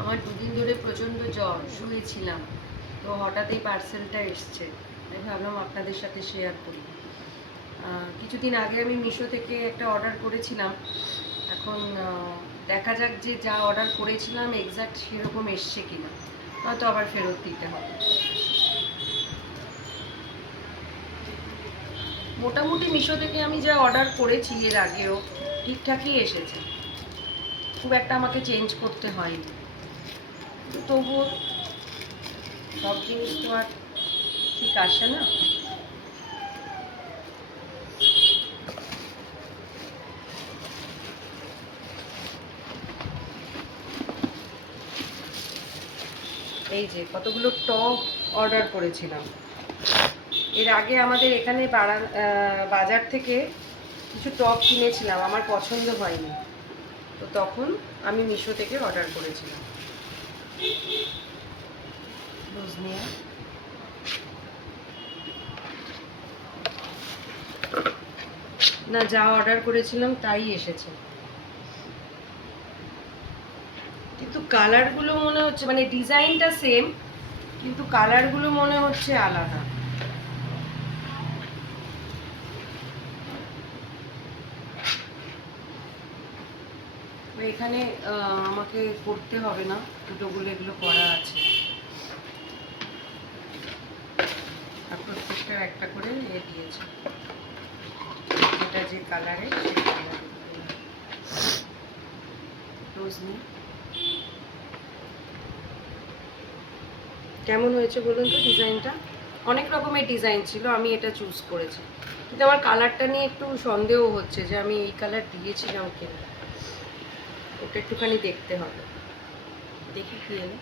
আমার দুদিন ধরে প্রচণ্ড জ্বর, শুয়েছিলাম, তো হঠাৎ এই পার্সেলটা এসছে, তাই ভাবলাম আপনাদের সাথে শেয়ার করি। কিছুদিন আগে আমি মিশো থেকে একটা অর্ডার করেছিলাম। এখন দেখা যাক যে যা অর্ডার করেছিলাম এক্স্যাক্ট সেরকম এসছে কিনা, হয়তো আবার ফেরত দিতে হবে। মোটামুটি মিশো থেকে আমি যা অর্ডার করেছি এর আগেও ঠিকঠাকই এসেছে, খুব একটা আমাকে চেঞ্জ করতে হয়নি। তবুও সব জিনিস তো আর ঠিক আসে না। এই যে কতগুলো টপ অর্ডার করেছিলাম এর আগে, আমাদের এখানে বাজার থেকে কিছু টপ কিনেছিলাম, আমার পছন্দ হয়নি, তো তখন আমি মিশো থেকে অর্ডার করেছিলাম। না, যা অর্ডার করেছিলাম তাই এসেছে, কিন্তু কালারগুলো মনে হচ্ছে, মানে ডিজাইনটা সেম কিন্তু কালারগুলো মনে হচ্ছে আলাদা। এখানে আমাকে করতে হবে না, দুটোগুলো এগুলো করা আছে, আর প্রত্যেকটার একটা করে দিয়েছে, এটা যে কালারে সেই কালার। রোজনি কেমন হয়েছে বলুন তো ডিজাইনটা? অনেক রকমের ডিজাইন ছিল, আমি এটা চুজ করেছি, কিন্তু আমার কালারটা নিয়ে একটু সন্দেহ হচ্ছে যে আমি এই কালার দিয়েছিলাম কিনা, ওটা একটুখানি দেখতে হবে, দেখি কি এলো।